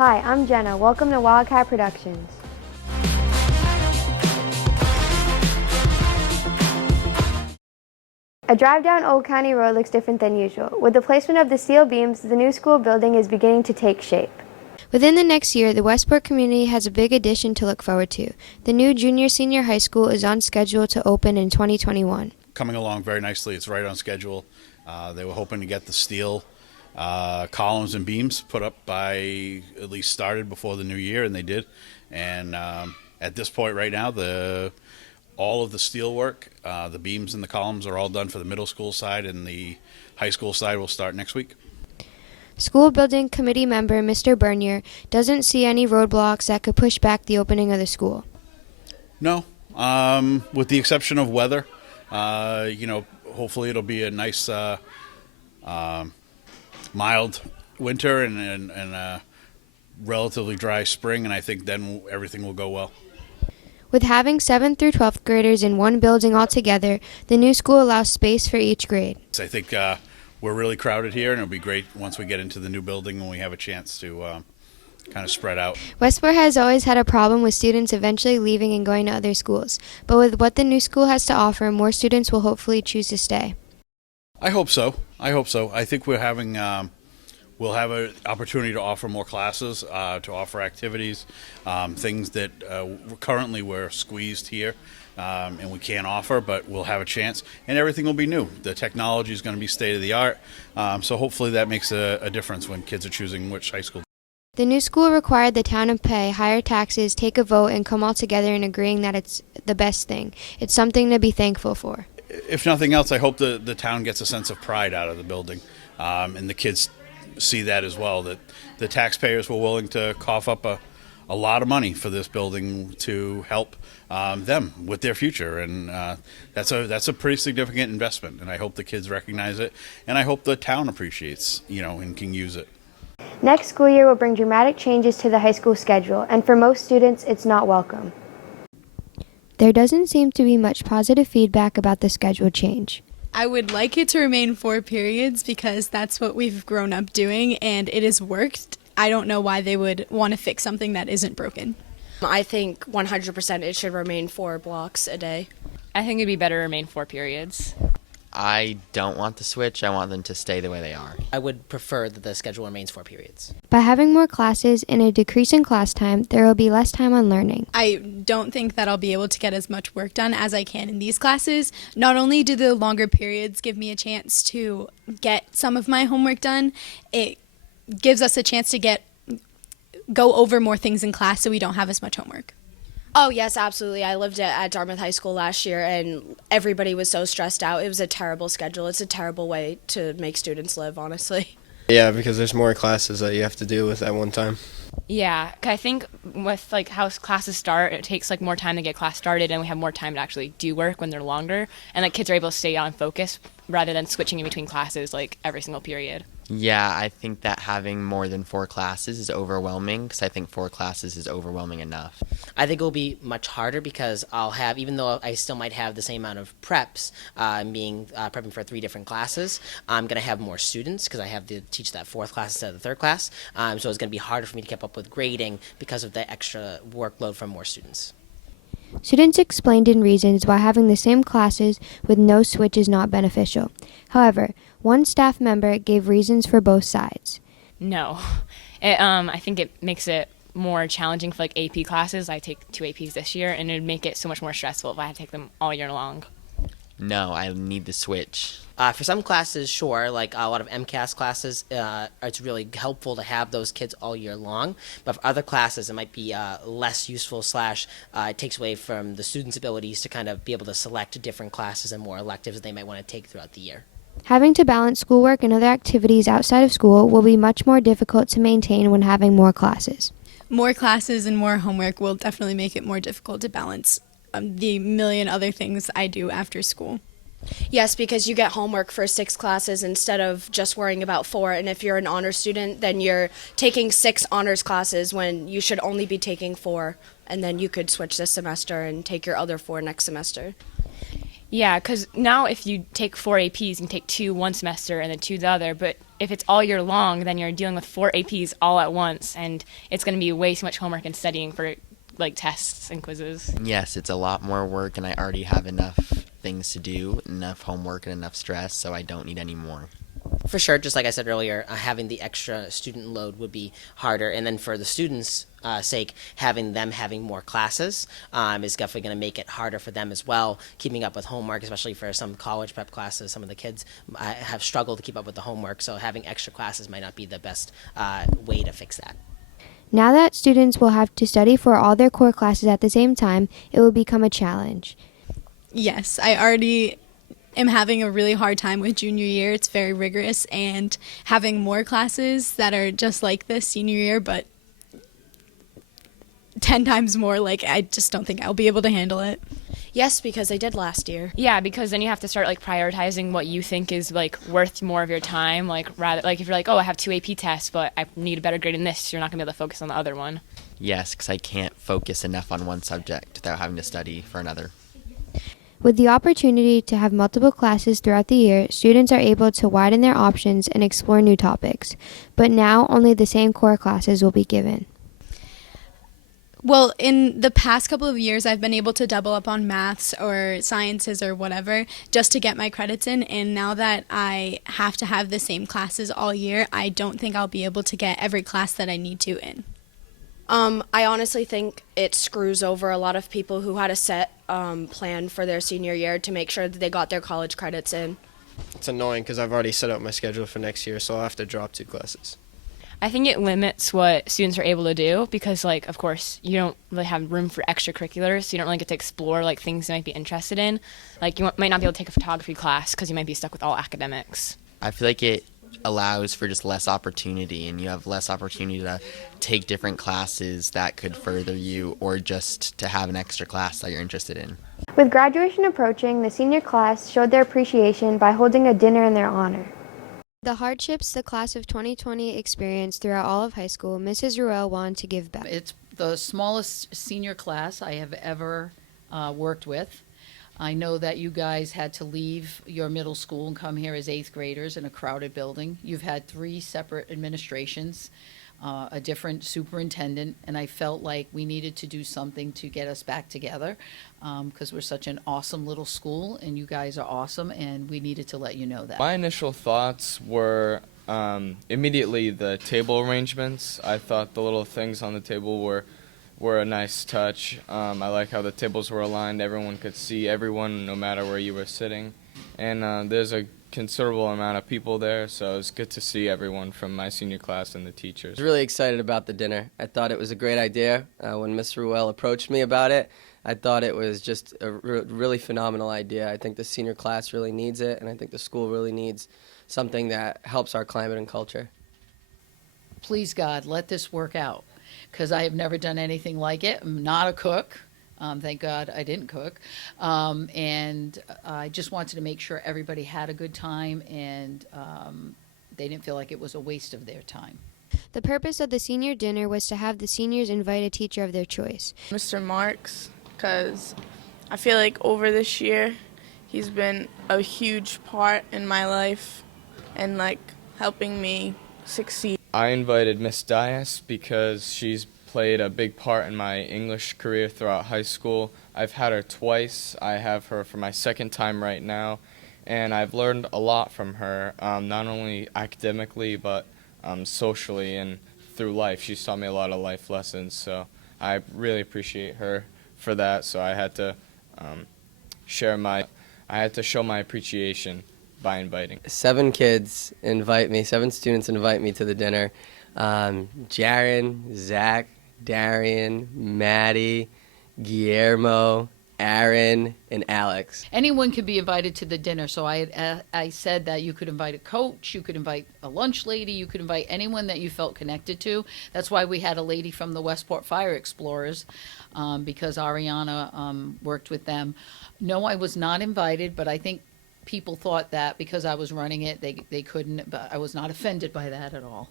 Hi, I'm Jenna. Welcome to Wildcat Productions. A drive down Old County Road looks different than usual. With the placement of the steel beams, the new school building is beginning to take shape. Within the next year, the Westport community has a big addition to look forward to. The new junior-senior high school is on schedule to open in 2021. Coming along very nicely. It's right on schedule. They were hoping to get the steel columns and beams put up by at least started before the new year, and they did. And at this point right now, all of the steel work, the beams and the columns are all done for the middle school side, and the high school side will start next week. School building committee member Mr. Bernier doesn't see any roadblocks that could push back the opening of the school. No, with the exception of weather. Hopefully it'll be a nice mild winter and a relatively dry spring, and I think then everything will go well. With having 7th through 12th graders in one building altogether, the new school allows space for each grade. I think we're really crowded here, and it'll be great once we get into the new building when we have a chance to kind of spread out. Westport has always had a problem with students eventually leaving and going to other schools, but with what the new school has to offer, more students will hopefully choose to stay. I hope so. I think we'll have an opportunity to offer more classes, to offer activities, things that currently we're squeezed here and we can't offer, but we'll have a chance, and everything will be new. The technology is going to be state of the art, so hopefully that makes a difference when kids are choosing which high school. The new school required the town to pay higher taxes, take a vote, and come all together in agreeing that it's the best thing. It's something to be thankful for. If nothing else, I hope the town gets a sense of pride out of the building, and the kids see that as well, that the taxpayers were willing to cough up a lot of money for this building to help them with their future, and that's a pretty significant investment, and I hope the kids recognize it, and I hope the town appreciates, and can use it. Next school year will bring dramatic changes to the high school schedule, and for most students, it's not welcome. There doesn't seem to be much positive feedback about the schedule change. I would like it to remain 4 periods because that's what we've grown up doing and it has worked. I don't know why they would want to fix something that isn't broken. I think 100% it should remain 4 blocks a day. I think it'd be better to remain 4 periods. I don't want the switch. I want them to stay the way they are. I would prefer that the schedule remains 4 periods. By having more classes and a decrease in class time, there will be less time on learning. I don't think that I'll be able to get as much work done as I can in these classes. Not only do the longer periods give me a chance to get some of my homework done, it gives us a chance to go over more things in class so we don't have as much homework. Oh, yes, absolutely. I lived at Dartmouth High School last year, and everybody was so stressed out. It was a terrible schedule. It's a terrible way to make students live, honestly. Yeah, because there's more classes that you have to deal with at one time. Yeah, 'cause I think with how classes start, it takes more time to get class started, and we have more time to actually do work when they're longer, and kids are able to stay on focus rather than switching in between classes every single period. Yeah, I think that having more than 4 classes is overwhelming, because I think 4 classes is overwhelming enough. I think it will be much harder because I'll have, even though I still might have the same amount of preps, prepping for 3 different classes, I'm going to have more students because I have to teach that 4th class instead of the 3rd class. So it's going to be harder for me to keep up with grading because of the extra workload from more students. Students explained in reasons why having the same classes with no switch is not beneficial. However, one staff member gave reasons for both sides. No. I think it makes it more challenging for AP classes. I take 2 APs this year, and it would make it so much more stressful if I had to take them all year long. No, I need the switch. For some classes, sure, like a lot of MCAS classes, it's really helpful to have those kids all year long. But for other classes, it might be less useful / it takes away from the students' abilities to kind of be able to select different classes and more electives that they might want to take throughout the year. Having to balance schoolwork and other activities outside of school will be much more difficult to maintain when having more classes. More classes and more homework will definitely make it more difficult to balance the million other things I do after school. Yes, because you get homework for 6 classes instead of just worrying about 4. And if you're an honors student, then you're taking 6 honors classes when you should only be taking 4. And then you could switch this semester and take your other 4 next semester. Yeah, because now if you take 4 APs, you can take 2 one semester and then 2 the other, but if it's all year long, then you're dealing with 4 APs all at once, and it's going to be way too much homework and studying for like tests and quizzes. Yes, it's a lot more work, and I already have enough things to do, enough homework and enough stress, so I don't need any more. For sure, just like I said earlier, having the extra student load would be harder. And then for the students' sake, having more classes is definitely going to make it harder for them as well, keeping up with homework, especially for some college prep classes. Some of the kids have struggled to keep up with the homework, so having extra classes might not be the best way to fix that. Now that students will have to study for all their core classes at the same time, it will become a challenge. Yes, I already am having a really hard time with junior year. It's very rigorous, and having more classes that are just like this senior year, but 10 times more, like, I just don't think I'll be able to handle it. Yes, because I did last year. Yeah, because then you have to start like prioritizing what you think is like worth more of your time. Like rather, like if you're like, oh, I have 2 AP tests, but I need a better grade in this, you're not gonna be able to focus on the other one. Yes, because I can't focus enough on one subject without having to study for another. With the opportunity to have multiple classes throughout the year, students are able to widen their options and explore new topics. But now only the same core classes will be given. Well, in the past couple of years, I've been able to double up on maths or sciences or whatever just to get my credits in. And now that I have to have the same classes all year, I don't think I'll be able to get every class that I need to in. I honestly think it screws over a lot of people who had a set plan for their senior year to make sure that they got their college credits in. It's annoying because I've already set out my schedule for next year, so I'll have to drop 2 classes. I think it limits what students are able to do because, like, of course, you don't really have room for extracurriculars, so you don't really get to explore, like, things you might be interested in. Like, you might not be able to take a photography class because you might be stuck with all academics. I feel like it allows for just less opportunity, and you have less opportunity to take different classes that could further you or just to have an extra class that you're interested in. With graduation approaching, the senior class showed their appreciation by holding a dinner in their honor. The hardships the class of 2020 experienced throughout all of high school, Mrs. Ruel wanted to give back. It's the smallest senior class I have ever worked with. I know that you guys had to leave your middle school and come here as 8th graders in a crowded building. You've had 3 separate administrations, a different superintendent, and I felt like we needed to do something to get us back together because we're such an awesome little school and you guys are awesome, and we needed to let you know that. My initial thoughts were immediately the table arrangements. I thought the little things on the table were a nice touch. I like how the tables were aligned. Everyone could see everyone no matter where you were sitting. And there's a considerable amount of people there, so it's good to see everyone from my senior class and the teachers. I was really excited about the dinner. I thought it was a great idea. When Ms. Ruel approached me about it, I thought it was just a really phenomenal idea. I think the senior class really needs it, and I think the school really needs something that helps our climate and culture. Please, God, let this work out, because I have never done anything like it. I'm not a cook. Thank God I didn't cook. And I just wanted to make sure everybody had a good time and they didn't feel like it was a waste of their time. The purpose of the senior dinner was to have the seniors invite a teacher of their choice. Mr. Marks, because I feel like over this year, he's been a huge part in my life and like helping me succeed. I invited Miss Dias because she's played a big part in my English career throughout high school. I've had her twice. I have her for my 2nd time right now, and I've learned a lot from her, not only academically but socially and through life. She's taught me a lot of life lessons, so I really appreciate her for that. So I had to show my appreciation by inviting. 7 students invite me to the dinner. Jaron, Zach, Darian, Maddie, Guillermo, Aaron, and Alex. Anyone could be invited to the dinner, so I said that you could invite a coach, you could invite a lunch lady, you could invite anyone that you felt connected to. That's why we had a lady from the Westport Fire Explorers, because Ariana worked with them. No, I was not invited, but I think people thought that because I was running it, they couldn't, but I was not offended by that at all.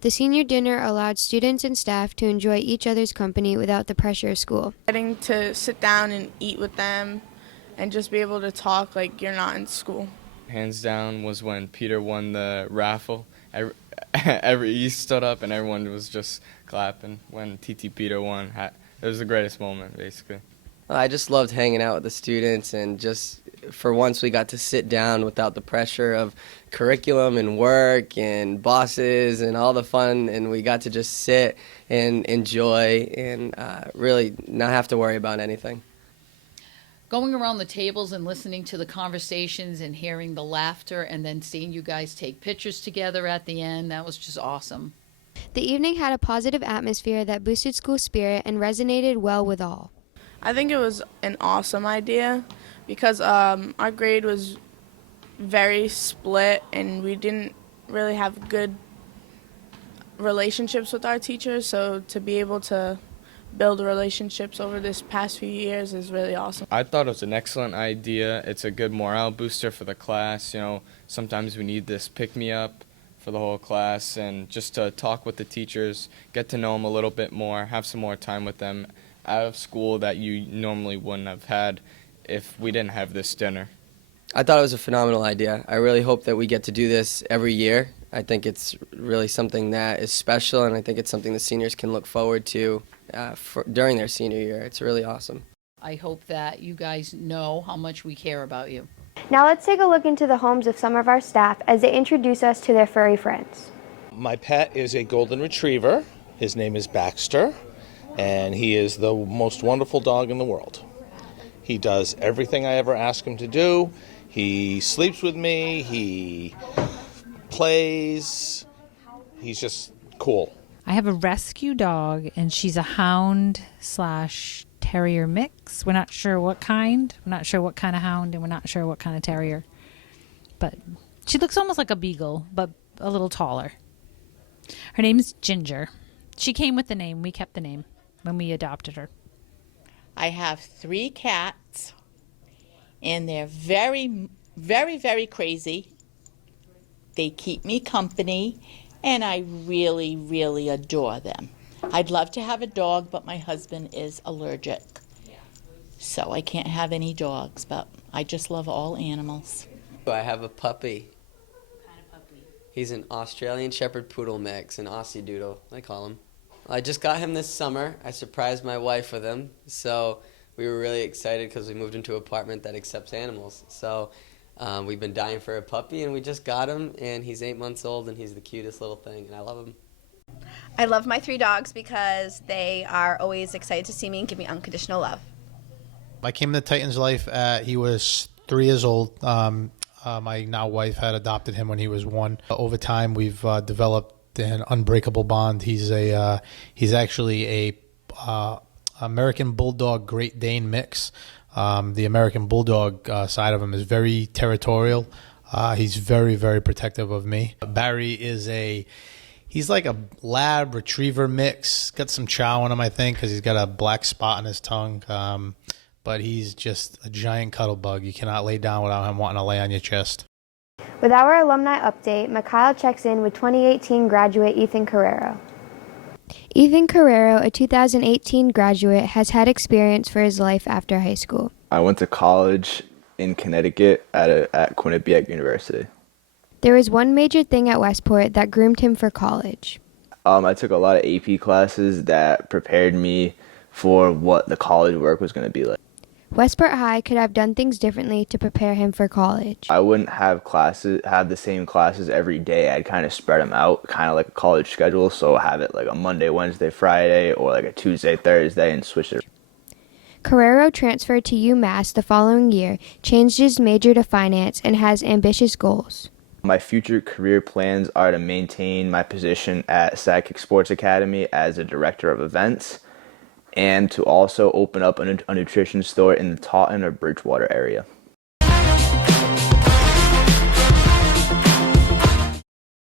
The senior dinner allowed students and staff to enjoy each other's company without the pressure of school. Getting to sit down and eat with them and just be able to talk like you're not in school. Hands down was when Peter won the raffle. He stood up and everyone was just clapping when TT Peter won. It was the greatest moment, basically. I just loved hanging out with the students, and just for once we got to sit down without the pressure of curriculum and work and bosses and all the fun, and we got to just sit and enjoy and really not have to worry about anything. Going around the tables and listening to the conversations and hearing the laughter and then seeing you guys take pictures together at the end, that was just awesome. The evening had a positive atmosphere that boosted school spirit and resonated well with all. I think it was an awesome idea because our grade was very split and we didn't really have good relationships with our teachers, so to be able to build relationships over this past few years is really awesome. I thought it was an excellent idea. It's a good morale booster for the class. You know, sometimes we need this pick-me-up for the whole class, and just to talk with the teachers, get to know them a little bit more, have some more time with them out of school that you normally wouldn't have had if we didn't have this dinner. I thought it was a phenomenal idea. I really hope that we get to do this every year. I think it's really something that is special, and I think it's something the seniors can look forward to during their senior year. It's really awesome. I hope that you guys know how much we care about you. Now let's take a look into the homes of some of our staff as they introduce us to their furry friends. My pet is a golden retriever. His name is Baxter, and he is the most wonderful dog in the world. He does everything I ever ask him to do. He sleeps with me, he plays, he's just cool. I have a rescue dog, and she's a hound/terrier mix. We're not sure what kind. We're not sure what kind of hound, and we're not sure what kind of terrier. But she looks almost like a beagle, but a little taller. Her name's Ginger. She came with the name. We kept the name when we adopted her. I have 3 cats, and they're very, very, very crazy. They keep me company, and I really, really adore them. I'd love to have a dog, but my husband is allergic. So I can't have any dogs, but I just love all animals. I have a puppy. What kind of puppy? He's an Australian Shepherd Poodle mix, an Aussie Doodle, I call him. I just got him this summer. I surprised my wife with him, so we were really excited because we moved into an apartment that accepts animals. So we've been dying for a puppy, and we just got him, and he's 8 months old, and he's the cutest little thing, and I love him. I love my 3 dogs because they are always excited to see me and give me unconditional love. I came into Titan's life he was 3 years old. My now wife had adopted him when he was 1. Over time, we've developed an unbreakable bond. He's actually a American Bulldog Great Dane mix. The American Bulldog side of him is very territorial. He's very, very protective of me. Barry he's like a lab retriever mix. Got some chow on him, I think, because he's got a black spot on his tongue. But he's just a giant cuddle bug. You cannot lay down without him wanting to lay on your chest. With our alumni update, Mikhail checks in with 2018 graduate Ethan Carrero. Ethan Carrero, a 2018 graduate, has had experience for his life after high school. I went to college in Connecticut at Quinnipiac University. There was one major thing at Westport that groomed him for college. I took a lot of AP classes that prepared me for what the college work was going to be like. Westport High could have done things differently to prepare him for college. I wouldn't have the same classes every day. I'd kind of spread them out, kind of like a college schedule. So have it like a Monday, Wednesday, Friday, or like a Tuesday, Thursday, and switch it. Carrero transferred to UMass the following year, changed his major to finance, and has ambitious goals. My future career plans are to maintain my position at Sidekick Sports Academy as a director of events, and to also open up a nutrition store in the Taunton or Bridgewater area.